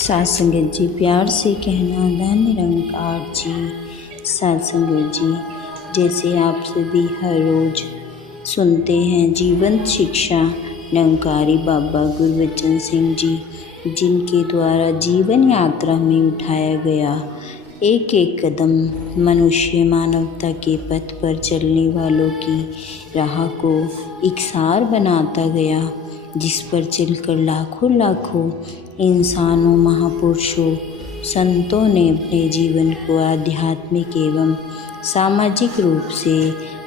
साथ संगत जी, प्यार से कहना धन निरंकार जी। साथ संगत जी, जैसे आप सभी हर रोज़ सुनते हैं जीवंत शिक्षा निरंकारी बाबा गुरबचन सिंह जी, जिनके द्वारा जीवन यात्रा में उठाया गया एक एक कदम मनुष्य मानवता के पथ पर चलने वालों की राह को इकसार बनाता गया, जिस पर चलकर लाखों लाखों इंसानों, महापुरुषों, संतों ने अपने जीवन को आध्यात्मिक एवं सामाजिक रूप से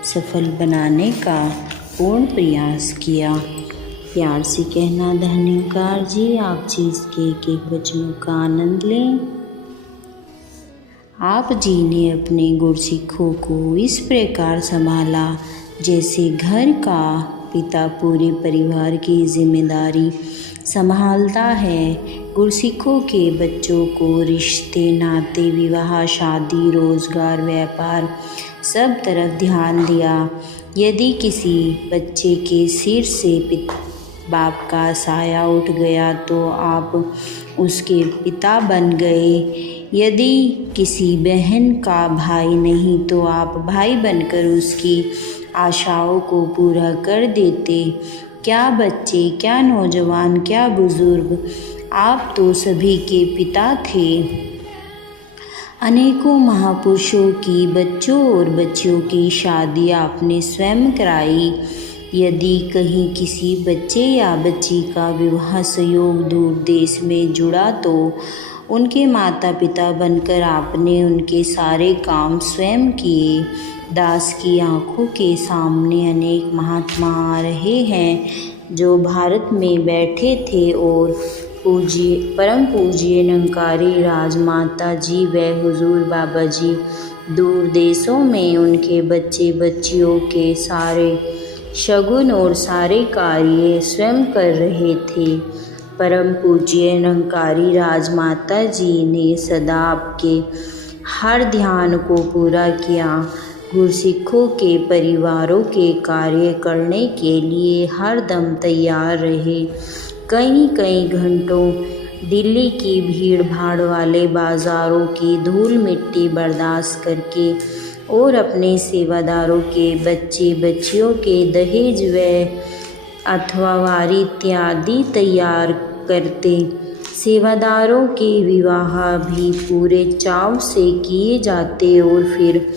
सफल बनाने का पूर्ण प्रयास किया। प्यार से कहना धन्यकार जी। आप जी इसके एक एक वचनों का आनंद लें। आप जी ने अपने गुरसिखों को इस प्रकार संभाला जैसे घर का पिता पूरे परिवार की जिम्मेदारी संभालता है। गुरसिखों के बच्चों को रिश्ते, नाते, विवाह, शादी, रोजगार, व्यापार सब तरफ ध्यान दिया। यदि किसी बच्चे के सिर से बाप का साया उठ गया तो आप उसके पिता बन गए। यदि किसी बहन का भाई नहीं तो आप भाई बनकर उसकी आशाओं को पूरा कर देते। क्या बच्चे, क्या नौजवान, क्या बुजुर्ग, आप तो सभी के पिता थे। अनेकों महापुरुषों की बच्चों और बच्चियों की शादी आपने स्वयं कराई। यदि कहीं किसी बच्चे या बच्ची का विवाह संयोग दूर देश में जुड़ा तो उनके माता पिता बनकर आपने उनके सारे काम स्वयं किए। दास की आंखों के सामने अनेक महात्मा आ रहे हैं जो भारत में बैठे थे और परम पूज्य निरंकारी राजमाता जी व हुजूर बाबा जी दूर देशों में उनके बच्चे बच्चियों के सारे शगुन और सारे कार्य स्वयं कर रहे थे। परम पूज्य निरंकारी राजमाता जी ने सदा आपके हर ध्यान को पूरा किया। गुरसिखों के परिवारों के कार्य करने के लिए हर दम तैयार रहे। कई कई घंटों दिल्ली की भीड़ भाड़ वाले बाज़ारों की धूल मिट्टी बर्दाश्त करके और अपने सेवादारों के बच्चे बच्चियों के दहेज व अथवा वारी इत्यादि तैयार करते। सेवादारों के विवाह भी पूरे चाव से किए जाते और फिर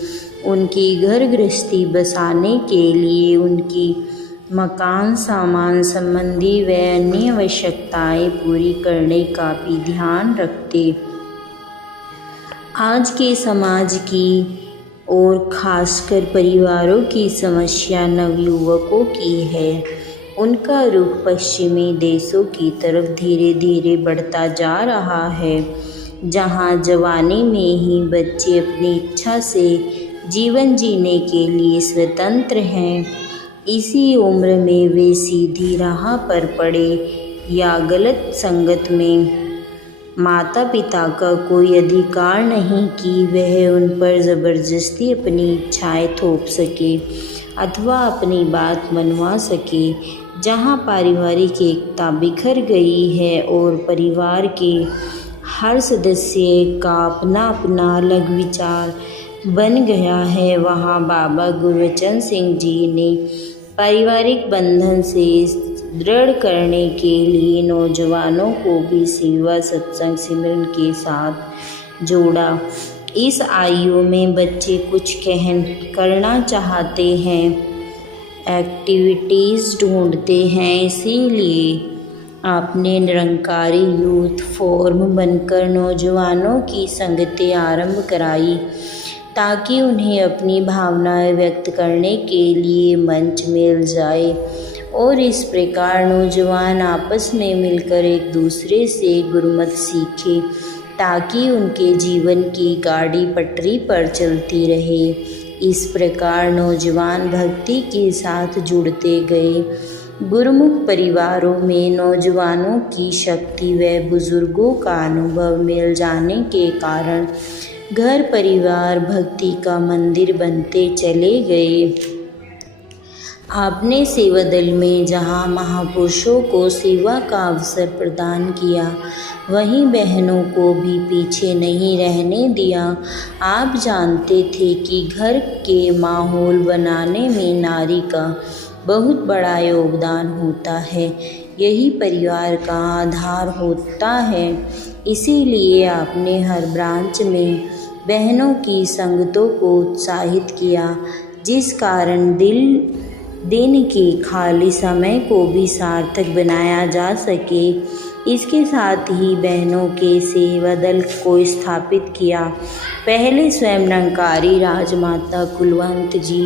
उनकी घर गृहस्थी बसाने के लिए उनकी मकान सामान संबंधी व अन्य आवश्यकताएं पूरी करने का भी ध्यान रखते। आज के समाज की और खासकर परिवारों की समस्या नवयुवकों की है। उनका रुख पश्चिमी देशों की तरफ धीरे धीरे बढ़ता जा रहा है, जहां जवानी में ही बच्चे अपनी इच्छा से जीवन जीने के लिए स्वतंत्र हैं। इसी उम्र में वे सीधी राह पर पड़े या गलत संगत में माता पिता का कोई अधिकार नहीं कि वह उन पर ज़बरदस्ती अपनी इच्छाएं थोप सके अथवा अपनी बात मनवा सके। जहां पारिवारिक एकता बिखर गई है और परिवार के हर सदस्य का अपना अपना अलग विचार बन गया है, वहाँ बाबा गुरबचन सिंह जी ने पारिवारिक बंधन से दृढ़ करने के लिए नौजवानों को भी सेवा सत्संग सिमरन के साथ जोड़ा। इस आयु में बच्चे कुछ करना चाहते हैं, एक्टिविटीज़ ढूंढते हैं, इसीलिए आपने निरंकारी यूथ फोरम बनकर नौजवानों की संगतें आरंभ कराई ताकि उन्हें अपनी भावनाएं व्यक्त करने के लिए मंच मिल जाए और इस प्रकार नौजवान आपस में मिलकर एक दूसरे से गुरमत सीखे ताकि उनके जीवन की गाड़ी पटरी पर चलती रहे। इस प्रकार नौजवान भक्ति के साथ जुड़ते गए। गुरुमुख परिवारों में नौजवानों की शक्ति व बुजुर्गों का अनुभव मिल जाने के कारण घर परिवार भक्ति का मंदिर बनते चले गए। आपने सेवा दल में जहाँ महापुरुषों को सेवा का अवसर प्रदान किया, वहीं बहनों को भी पीछे नहीं रहने दिया। आप जानते थे कि घर के माहौल बनाने में नारी का बहुत बड़ा योगदान होता है, यही परिवार का आधार होता है। इसीलिए आपने हर ब्रांच में बहनों की संगतों को उत्साहित किया, जिस कारण दिन के खाली समय को भी सार्थक बनाया जा सके। इसके साथ ही बहनों के सेवा दल को स्थापित किया। पहले स्वयं निरंकारी राजमाता कुलवंत जी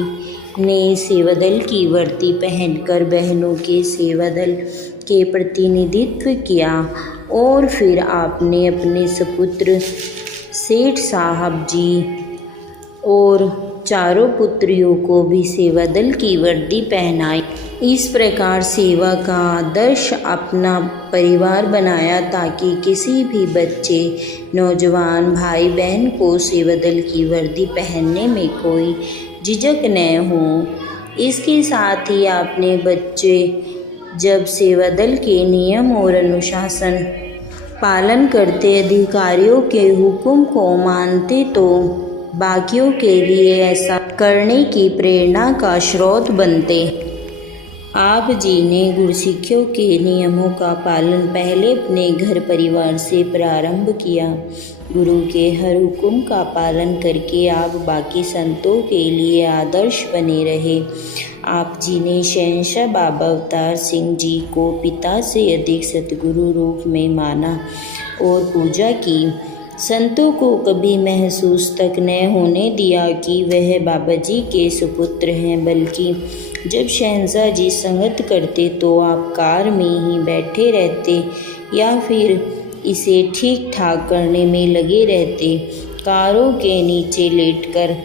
ने सेवा दल की वर्दी पहनकर बहनों के सेवा दल के प्रतिनिधित्व किया और फिर आपने अपने सपुत्र सेठ साहब जी और चारों पुत्रियों को भी सेवा दल की वर्दी पहनाई। इस प्रकार सेवा का आदर्श अपना परिवार बनाया ताकि किसी भी बच्चे, नौजवान भाई बहन को सेवा दल की वर्दी पहनने में कोई झिझक न हो। इसके साथ ही आपने बच्चे जब सेवा दल के नियम और अनुशासन पालन करते, अधिकारियों के हुक्म को मानते तो बाकियों के लिए ऐसा करने की प्रेरणा का स्रोत बनते। आप जी ने गुरसिखों के नियमों का पालन पहले अपने घर परिवार से प्रारंभ किया। गुरु के हर हुक्म का पालन करके आप बाकी संतों के लिए आदर्श बने रहे। आप जी ने शहंशाह बाबा अवतार सिंह जी को पिता से अधिक सतगुरु रूप में माना और पूजा की। संतों को कभी महसूस तक न होने दिया कि वह बाबा जी के सुपुत्र हैं, बल्कि जब शहंशाह जी संगत करते तो आप कार में ही बैठे रहते या फिर इसे ठीक ठाक करने में लगे रहते। कारों के नीचे लेटकर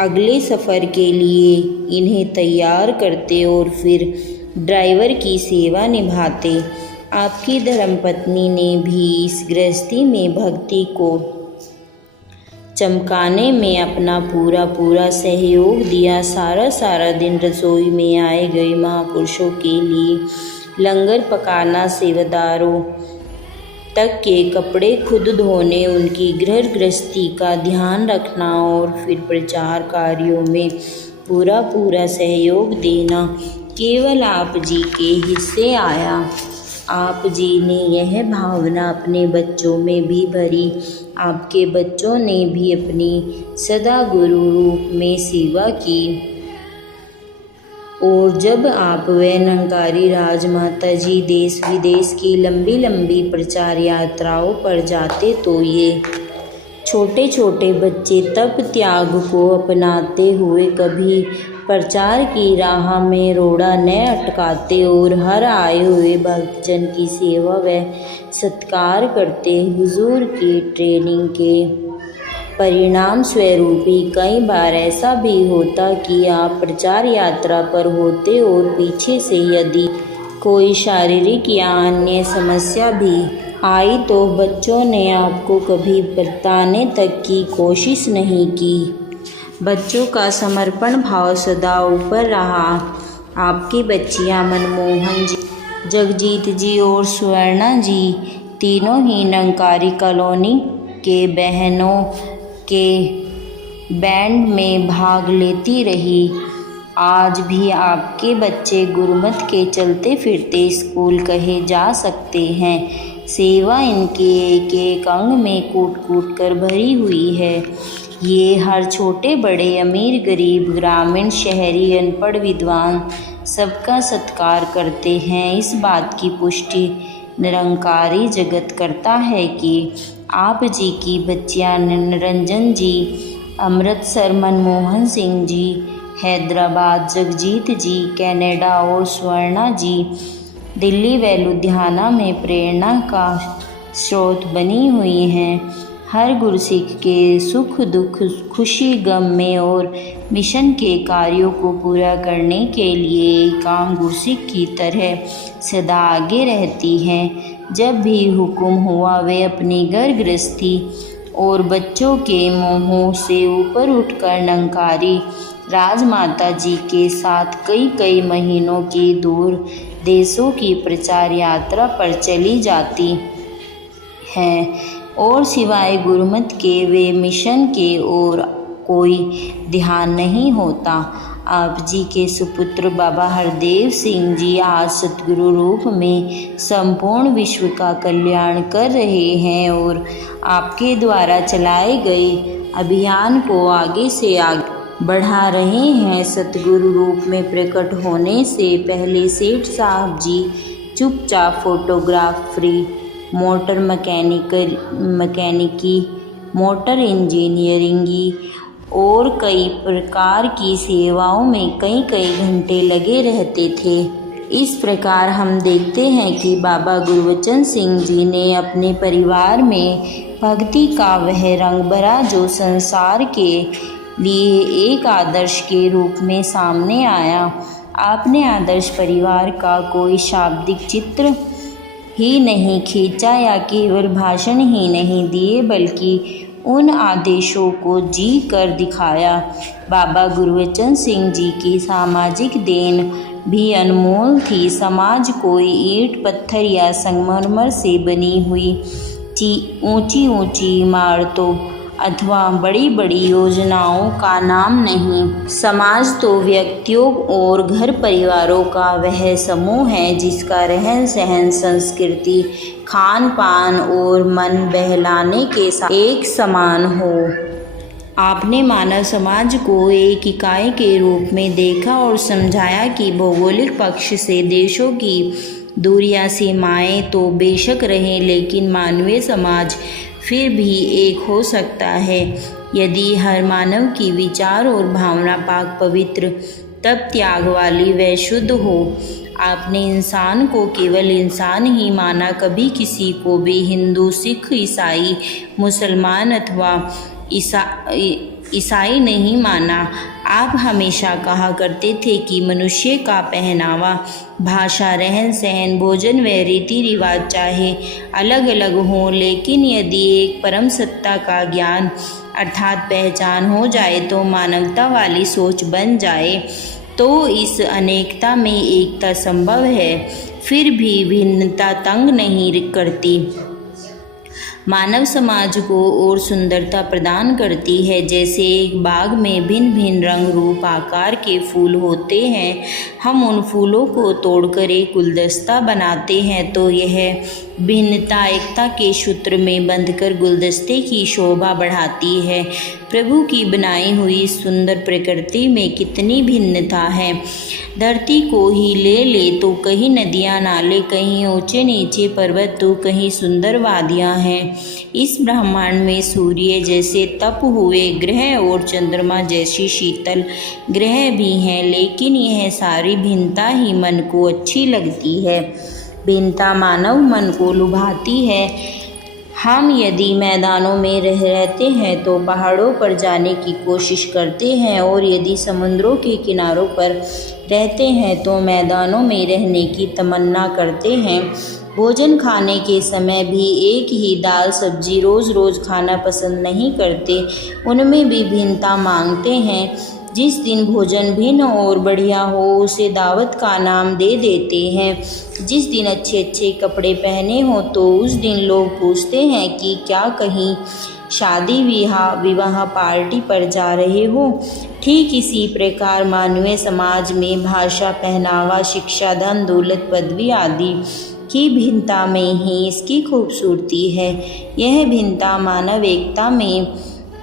अगले सफ़र के लिए इन्हें तैयार करते और फिर ड्राइवर की सेवा निभाते। आपकी धर्मपत्नी ने भी इस गृहस्थी में भक्ति को चमकाने में अपना पूरा सहयोग दिया। सारा दिन रसोई में आए गए महापुरुषों के लिए लंगर पकाना, सेवादारों तक के कपड़े खुद धोने, उनकी गृहस्थी का ध्यान रखना और फिर प्रचार कार्यों में पूरा सहयोग देना केवल आप जी के हिस्से आया। आप जी ने यह भावना अपने बच्चों में भी भरी। आपके बच्चों ने भी अपनी सदा गुरु रूप में सेवा की और जब आप व निरंकारी राजमाता जी देश विदेश की लंबी प्रचार यात्राओं पर जाते तो ये छोटे बच्चे तप त्याग को अपनाते हुए कभी प्रचार की राह में रोड़ा न अटकाते और हर आए हुए भक्तजन की सेवा व सत्कार करते। हुजूर की ट्रेनिंग के परिणाम स्वरूप ही कई बार ऐसा भी होता कि आप प्रचार यात्रा पर होते और पीछे से यदि कोई शारीरिक या अन्य समस्या भी आई तो बच्चों ने आपको कभी बताने तक की कोशिश नहीं की। बच्चों का समर्पण भाव सदा ऊपर रहा। आपकी बच्चियां मनमोहन जी, जगजीत जी और स्वर्णा जी तीनों ही निरंकारी कॉलोनी के बहनों के बैंड में भाग लेती रही। आज भी आपके बच्चे गुरुमत के चलते फिरते स्कूल कहे जा सकते हैं। सेवा इनके एक अंग में कूट कर भरी हुई है। ये हर छोटे बड़े, अमीर गरीब, ग्रामीण शहरी, अनपढ़ विद्वान सबका सत्कार करते हैं। इस बात की पुष्टि निरंकारी जगत करता है कि आप जी की बच्चियां निरंजन जी, अमृतसर मनमोहन सिंह जी, हैदराबाद जगजीत जी, कनाडा और स्वर्णा जी दिल्ली व लुधियाना में प्रेरणा का स्रोत बनी हुई हैं। हर गुरसिख के सुख दुख, खुशी गम में और मिशन के कार्यों को पूरा करने के लिए एक आम गुरसिख की तरह सदा आगे रहती हैं। जब भी हुक्म हुआ वे अपनी घर गृहस्थी और बच्चों के मोहों से ऊपर उठकर निरंकारी राजमाता जी के साथ कई महीनों की दूर देशों की प्रचार यात्रा पर चली जाती हैं और सिवाय गुरुमत के वे मिशन के और कोई ध्यान नहीं होता। आप जी के सुपुत्र बाबा हरदेव सिंह जी आज सतगुरु रूप में संपूर्ण विश्व का कल्याण कर रहे हैं और आपके द्वारा चलाए गए अभियान को आगे से आगे बढ़ा रहे हैं। सतगुरु रूप में प्रकट होने से पहले सेठ साहब जी चुपचाप फोटोग्राफरी, मोटर मैकेनिकी, मोटर इंजीनियरिंग और कई प्रकार की सेवाओं में कई घंटे लगे रहते थे। इस प्रकार हम देखते हैं कि बाबा गुरबचन सिंह जी ने अपने परिवार में भक्ति का वह रंग भरा जो संसार के लिए एक आदर्श के रूप में सामने आया। आपने आदर्श परिवार का कोई शाब्दिक चित्र ही नहीं खींचा या केवल भाषण ही नहीं दिए बल्कि उन आदेशों को जी कर दिखाया। बाबा गुरबचन सिंह जी की सामाजिक देन भी अनमोल थी। समाज कोई ईंट पत्थर या संगमरमर से बनी हुई ऊंची इमारतों अथवा बड़ी बड़ी योजनाओं का नाम नहीं। समाज तो व्यक्तियों और घर परिवारों का वह समूह है जिसका रहन सहन, संस्कृति, खान पान और मन बहलाने के साथ एक समान हो। आपने मानव समाज को एक इकाई के रूप में देखा और समझाया कि भौगोलिक पक्ष से देशों की दूरियां, सीमाएं तो बेशक रहें लेकिन मानवीय समाज फिर भी एक हो सकता है यदि हर मानव की विचार और भावना पाक पवित्र, तब त्याग वाली व शुद्ध हो। आपने इंसान को केवल इंसान ही माना, कभी किसी को भी हिंदू, सिख, ईसाई, मुसलमान अथवा ईसाई नहीं माना। आप हमेशा कहा करते थे कि मनुष्य का पहनावा, भाषा, रहन सहन, भोजन व रीति रिवाज चाहे अलग अलग हों लेकिन यदि एक परम सत्ता का ज्ञान अर्थात पहचान हो जाए तो मानवता वाली सोच बन जाए तो इस अनेकता में एकता संभव है। फिर भी भिन्नता तंग नहीं करती, मानव समाज को और सुंदरता प्रदान करती है। जैसे एक बाग में भिन्न भिन्न रंग रूप आकार के फूल होते हैं, हम उन फूलों को तोड़कर एक गुलदस्ता बनाते हैं तो यह भिन्नता एकता के सूत्र में बंधकर गुलदस्ते की शोभा बढ़ाती है। प्रभु की बनाई हुई सुंदर प्रकृति में कितनी भिन्नता है। धरती को ही ले तो कहीं नदियाँ नाले, कहीं ऊंचे नीचे पर्वत तो कहीं सुंदर वादियाँ हैं। इस ब्रह्मांड में सूर्य जैसे तप हुए ग्रह और चंद्रमा जैसी शीतल ग्रह भी हैं, लेकिन यह सारी भिन्नता ही मन को अच्छी लगती है। भिन्नता मानव मन को लुभाती है। हम यदि मैदानों में रहते हैं तो पहाड़ों पर जाने की कोशिश करते हैं और यदि समुद्रों के किनारों पर रहते हैं तो मैदानों में रहने की तमन्ना करते हैं। भोजन खाने के समय भी एक ही दाल सब्जी रोज़ रोज़ खाना पसंद नहीं करते, उनमें भी भिन्नता मांगते हैं। जिस दिन भोजन भिन्न और बढ़िया हो उसे दावत का नाम दे देते हैं। जिस दिन अच्छे अच्छे कपड़े पहने हो तो उस दिन लोग पूछते हैं कि क्या कहीं शादी विवाह पार्टी पर जा रहे हो। ठीक इसी प्रकार मानवीय समाज में भाषा, पहनावा, शिक्षा, धन दौलत, पदवी आदि की भिन्नता में ही इसकी खूबसूरती है। यह भिन्नता मानव एकता में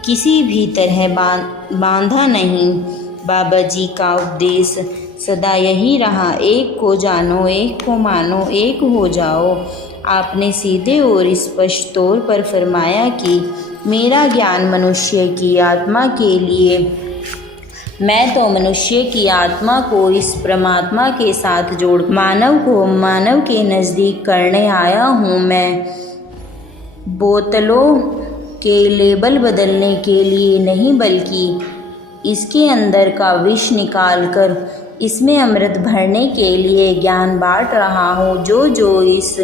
किसी भी तरह बांधा नहीं। बाबा जी का उपदेश सदा यही रहा, एक को जानो, एक को मानो, एक हो जाओ। आपने सीधे और स्पष्ट तौर पर फरमाया कि मेरा ज्ञान मनुष्य की आत्मा के लिए, मैं तो मनुष्य की आत्मा को इस परमात्मा के साथ जोड़ मानव को मानव के नज़दीक करने आया हूँ। मैं बोतलों के लेबल बदलने के लिए नहीं बल्कि इसके अंदर का विष निकालकर इसमें अमृत भरने के लिए ज्ञान बांट रहा हूँ। जो इस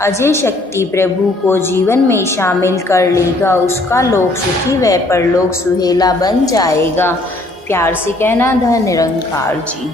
अजय शक्ति प्रभु को जीवन में शामिल कर लेगा उसका लोक सुखी व परलोक सुहेला बन जाएगा। प्यार से कहना, धन निरंकार जी।